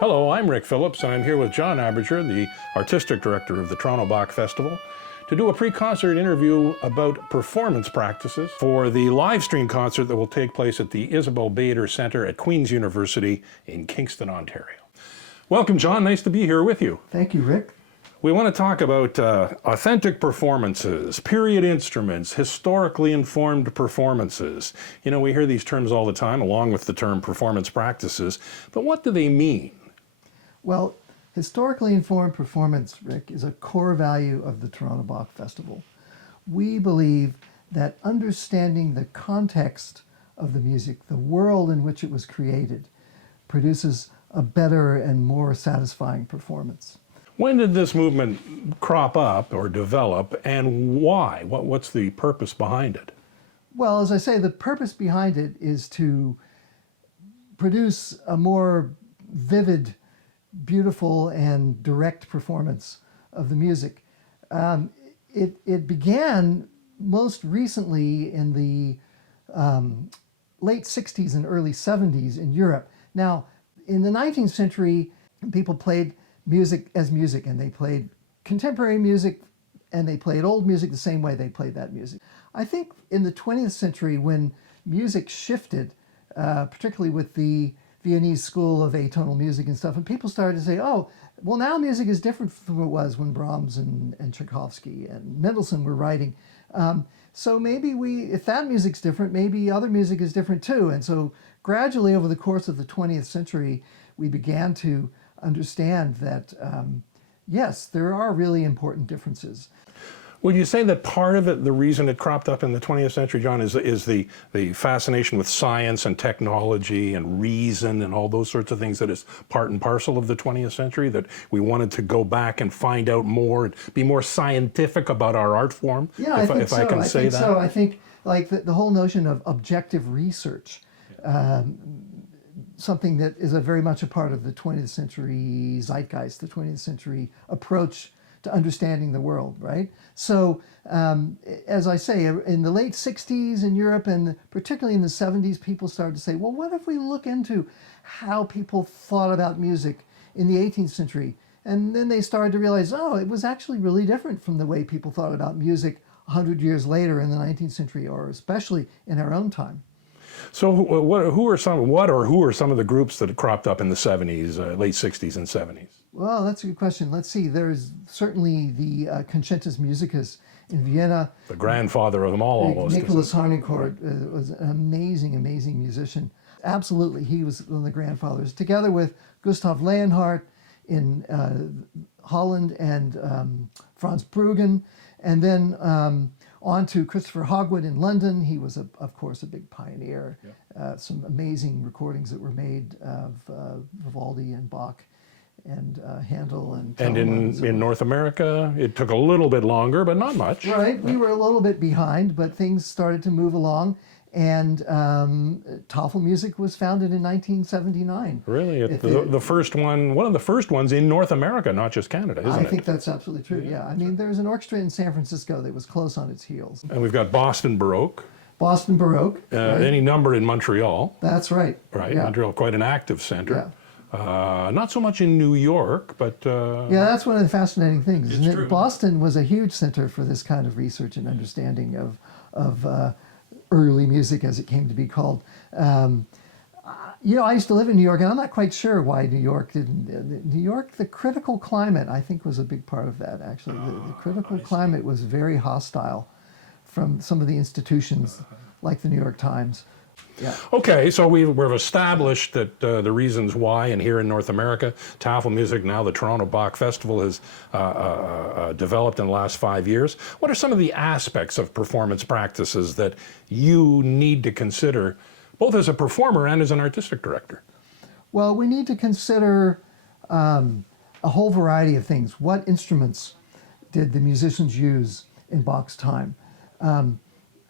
Hello, I'm Rick Phillips, and I'm here with John Abberger, the Artistic Director of the Toronto Bach Festival, to do a pre-concert interview about performance practices for the live stream concert that will take place at the Isabel Bader Centre at Queen's University in Kingston, Ontario. Welcome, John. Nice to be here with you. Thank you, Rick. We want to talk about authentic performances, period instruments, historically informed performances. You know, we hear these terms all the time, along with the term performance practices, but what do they mean? Well, historically informed performance, Rick, is a core value of the Toronto Bach Festival. We believe that understanding the context of the music, the world in which it was created, produces a better and more satisfying performance. When did this movement crop up or develop, and why? What's the purpose behind it? Well, as I say, the purpose behind it is to produce a more vivid, beautiful, and direct performance of the music. It began most recently in the late 60s and early 70s in Europe. Now, in the 19th century, people played music as music, and they played contemporary music and they played old music the same way they played that music. I think in the 20th century, when music shifted, particularly with the Viennese school of atonal music and stuff, and people started to say, oh, well, now music is different from what it was when Brahms and Tchaikovsky and Mendelssohn were writing. So maybe if that music's different, maybe other music is different too. And so gradually over the course of the 20th century, we began to understand that, yes, there are really important differences. Would you say that part of it, the reason it cropped up in the 20th century, John, is the fascination with science and technology and reason and all those sorts of things that is part and parcel of the 20th century, that we wanted to go back and find out more and be more scientific about our art form? Yeah, I think so. I can say that. So I think like the whole notion of objective research, something that is very much a part of the 20th century zeitgeist, the 20th century approach to understanding the world, right? So, as I say, in the late 60s in Europe and particularly in the 70s, people started to say, well, what if we look into how people thought about music in the 18th century? And then they started to realize, oh, it was actually really different from the way people thought about music 100 years later in the 19th century, or especially in our own time. So who are some of the groups that cropped up in the 70s, late 60s and 70s? Well, that's a good question. Let's see. There's certainly the Concertus Musicus in Vienna. The grandfather of them all, almost. Nicholas Harnoncourt was an amazing, amazing musician. Absolutely, he was one of the grandfathers, together with Gustav Leonhardt in Holland and Franz Bruggen, and then on to Christopher Hogwood in London. He was, of course, a big pioneer. Yeah. Some amazing recordings that were made of Vivaldi and Bach and Handel and in North America, it took a little bit longer, but not much. Right, we were a little bit behind, but things started to move along. And Tafelmusik was founded in 1979. Really? The first one, one of the first ones in North America, not just Canada, isn't it? I think that's absolutely true, yeah. I mean, there's an orchestra in San Francisco that was close on its heels. And we've got Boston Baroque. Boston Baroque. Right. Any number in Montreal. That's right. Right, yeah. Montreal, quite an active center. Yeah. Not so much in New York, but... yeah, that's one of the fascinating things, isn't it? True. Boston was a huge center for this kind of research and understanding of early music, as it came to be called. You know, I used to live in New York, and I'm not quite sure why New York didn't. New York, the critical climate, I think, was a big part of that, actually. The critical climate was very hostile from some of the institutions, like the New York Times. Yeah. Okay, so we've established that the reasons why, and here in North America, Tafelmusik, now the Toronto Bach Festival, has developed in the last 5 years. What are some of the aspects of performance practices that you need to consider, both as a performer and as an artistic director? Well, we need to consider a whole variety of things. What instruments did the musicians use in Bach's time?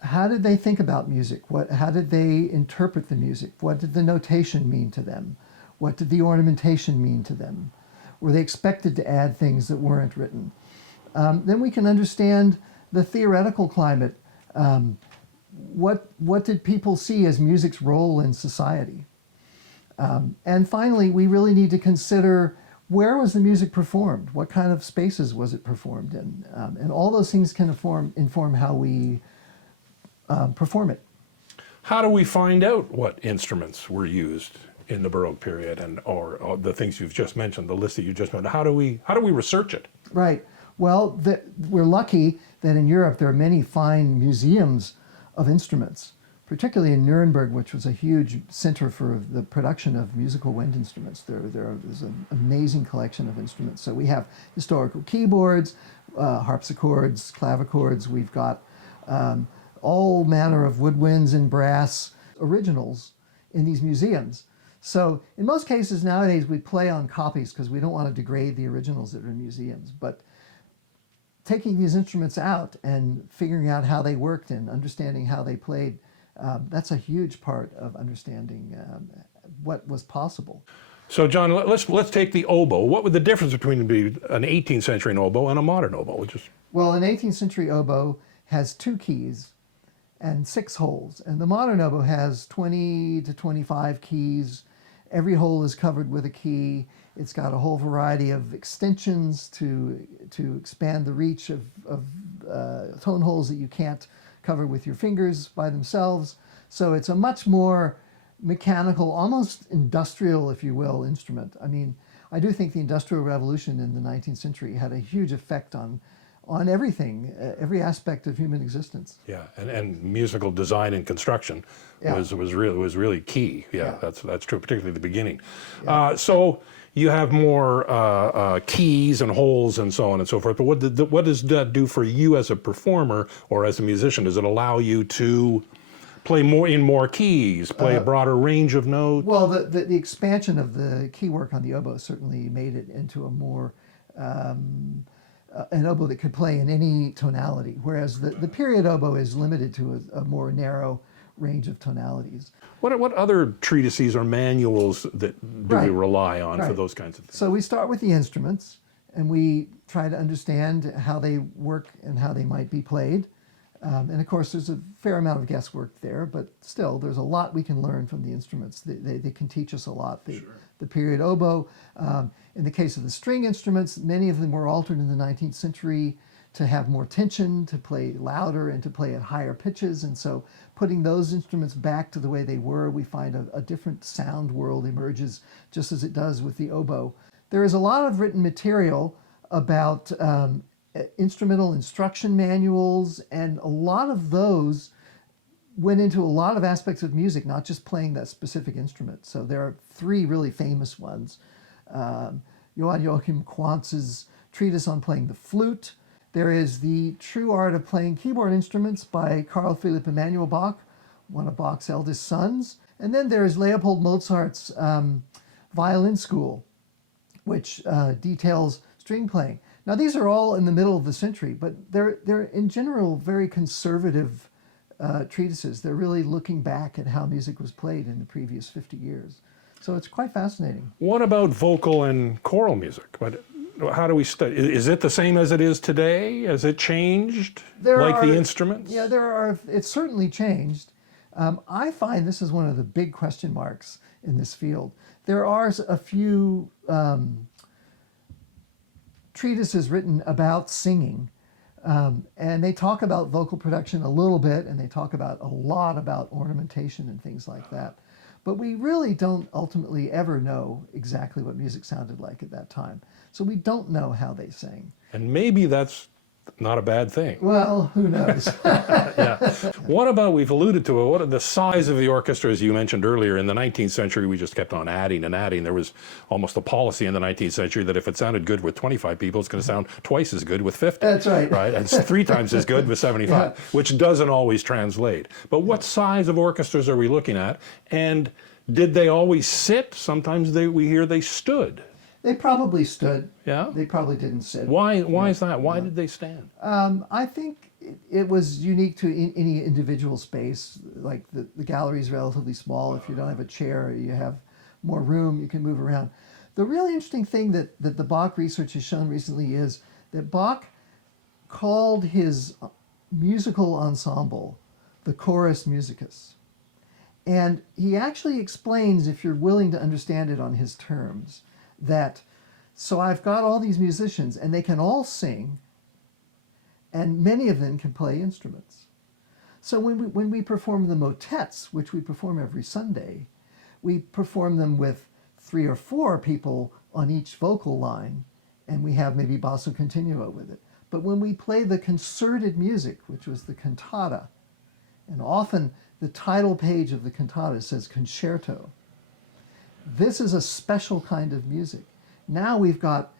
How did they think about music? How did they interpret the music? What did the notation mean to them? What did the ornamentation mean to them? Were they expected to add things that weren't written? Then we can understand the theoretical climate. What did people see as music's role in society? And finally, we really need to consider where was the music performed? What kind of spaces was it performed in? And all those things can inform how we perform it. How do we find out what instruments were used in the Baroque period, and or the things you've just mentioned, the list that you just mentioned? How do we research it? Right. Well, we're lucky that in Europe there are many fine museums of instruments, particularly in Nuremberg, which was a huge center for the production of musical wind instruments. There's an amazing collection of instruments. So we have historical keyboards, harpsichords, clavichords. We've got all manner of woodwinds and brass originals in these museums. So in most cases nowadays we play on copies because we don't want to degrade the originals that are in museums. But taking these instruments out and figuring out how they worked and understanding how they played, that's a huge part of understanding what was possible. So, John, let's take the oboe. What would the difference between an 18th century oboe and a modern oboe? Well, an 18th century oboe has 2 keys and 6 holes, and the modern oboe has 20 to 25 keys. Every hole is covered with a key. It's got a whole variety of extensions to expand the reach of tone holes that you can't cover with your fingers by themselves. So it's a much more mechanical, almost industrial, if you will, instrument. I mean, I do think the Industrial Revolution in the 19th century had a huge effect on everything, every aspect of human existence. Yeah, and musical design and construction was really key. Yeah, that's true, particularly at the beginning. Yeah. So you have more keys and holes and so on and so forth. But what does that do for you as a performer or as a musician? Does it allow you to play more keys, play a broader range of notes? Well, the expansion of the key work on the oboe certainly made it into a more an oboe that could play in any tonality, whereas the period oboe is limited to a more narrow range of tonalities. What other treatises or manuals do we rely on for those kinds of things? So we start with the instruments, and we try to understand how they work and how they might be played. And of course, there's a fair amount of guesswork there, but still, there's a lot we can learn from the instruments. They can teach us a lot. The period oboe, in the case of the string instruments, many of them were altered in the 19th century to have more tension, to play louder, and to play at higher pitches. And so putting those instruments back to the way they were, we find a different sound world emerges, just as it does with the oboe. There is a lot of written material about instrumental instruction manuals, and a lot of those went into a lot of aspects of music, not just playing that specific instrument. So there are 3 really famous ones. Johann Joachim Quantz's treatise on playing the flute. There is the True Art of Playing Keyboard Instruments by Carl Philipp Emanuel Bach, one of Bach's eldest sons. And then there is Leopold Mozart's Violin School, which details string playing. Now, these are all in the middle of the century, but they're in general very conservative treatises. They're really looking back at how music was played in the previous 50 years. So it's quite fascinating. What about vocal and choral music? How do we study? Is it the same as it is today? Has it changed the instruments? Yeah, it's certainly changed. I find this is one of the big question marks in this field. There are a few treatises written about singing, and they talk about vocal production a little bit, and they talk about a lot about ornamentation and things like that. But we really don't ultimately ever know exactly what music sounded like at that time. So we don't know how they sang. And maybe that's not a bad thing. Well, who knows? Yeah. What about, we've alluded to it, what are the size of the orchestra, as you mentioned earlier? In the 19th century, we just kept on adding and adding. There was almost a policy in the 19th century that if it sounded good with 25 people, it's going to sound twice as good with 50. That's right. Right? And it's 3 times as good with 75, which doesn't always translate. But what size of orchestras are we looking at? And did they always sit? Sometimes we hear they stood. They probably stood. Yeah? They probably didn't sit. Why is that? Why did they stand? I think it was unique to any individual space. Like the gallery is relatively small. If you don't have a chair, you have more room, you can move around. The really interesting thing that the Bach research has shown recently is that Bach called his musical ensemble the chorus musicus. And he actually explains, if you're willing to understand it on his terms, that so I've got all these musicians and they can all sing, and many of them can play instruments. So when we perform the motets, which we perform every Sunday, we perform them with 3 or 4 people on each vocal line, and we have maybe basso continuo with it. But when we play the concerted music, which was the cantata, and often the title page of the cantata says concerto, this is a special kind of music. Now we've got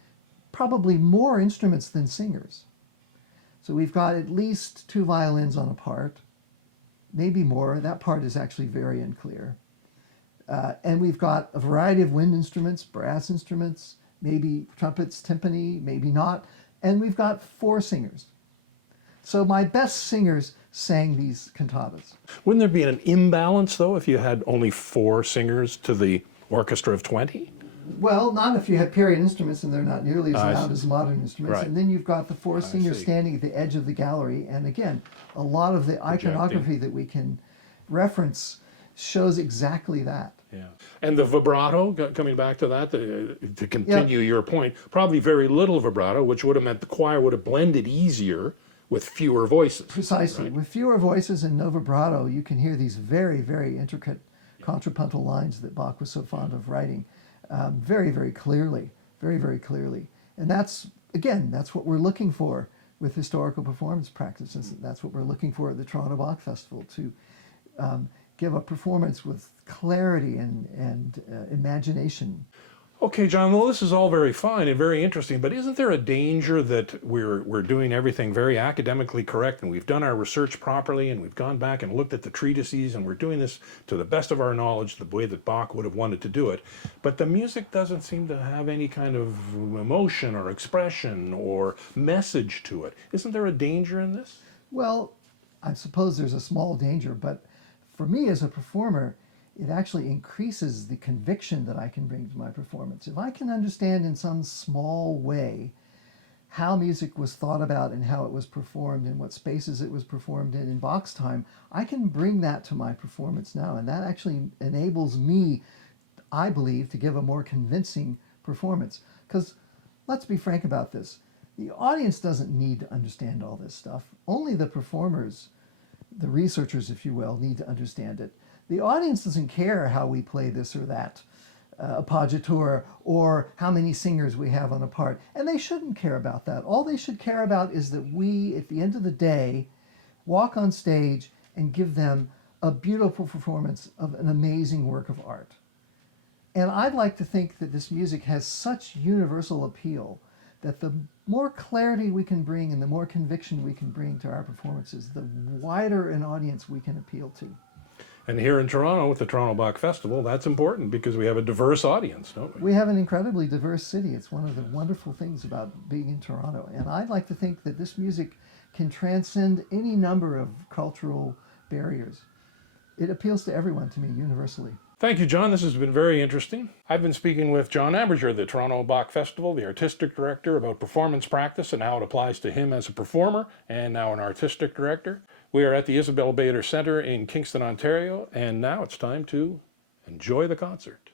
probably more instruments than singers. So we've got at least 2 violins on a part, maybe more. That part is actually very unclear. And we've got a variety of wind instruments, brass instruments, maybe trumpets, timpani, maybe not. And we've got 4 singers. So my best singers sang these cantatas. Wouldn't there be an imbalance, though, if you had only 4 singers to the orchestra of 20? Well, not if you had period instruments, and they're not nearly as I loud see. as modern instruments. Right. And then you've got the 4 singers see. standing at the edge of the gallery. And again, a lot of the iconography that we can reference shows exactly that. Yeah. And the vibrato, coming back to that, to continue your point, probably very little vibrato, which would have meant the choir would have blended easier with fewer voices. Precisely. Right? With fewer voices and no vibrato, you can hear these very, very intricate contrapuntal lines that Bach was so fond of writing very, very clearly, very, very clearly. And that's, again, that's what we're looking for with historical performance practices. That's what we're looking for at the Toronto Bach Festival, to give a performance with clarity and imagination. Okay, John, well, this is all very fine and very interesting, but isn't there a danger that we're doing everything very academically correct, and we've done our research properly, and we've gone back and looked at the treatises, and we're doing this to the best of our knowledge, the way that Bach would have wanted to do it, but the music doesn't seem to have any kind of emotion or expression or message to it. Isn't there a danger in this? Well, I suppose there's a small danger, but for me as a performer, it actually increases the conviction that I can bring to my performance. If I can understand in some small way how music was thought about and how it was performed and what spaces it was performed in Bach's time, I can bring that to my performance now. And that actually enables me, I believe, to give a more convincing performance. Because let's be frank about this. The audience doesn't need to understand all this stuff. Only the performers, the researchers, if you will, need to understand it. The audience doesn't care how we play this or that appoggiatura or how many singers we have on a part. And they shouldn't care about that. All they should care about is that we, at the end of the day, walk on stage and give them a beautiful performance of an amazing work of art. And I'd like to think that this music has such universal appeal that the more clarity we can bring and the more conviction we can bring to our performances, the wider an audience we can appeal to. And here in Toronto, with the Toronto Bach Festival, that's important because we have a diverse audience, don't we? We have an incredibly diverse city. It's one of the wonderful things about being in Toronto. And I'd like to think that this music can transcend any number of cultural barriers. It appeals to everyone, to me, universally. Thank you, John. This has been very interesting. I've been speaking with John Abberger, the Toronto Bach Festival, the artistic director, about performance practice and how it applies to him as a performer and now an artistic director. We are at the Isabel Bader Centre in Kingston, Ontario, and now it's time to enjoy the concert.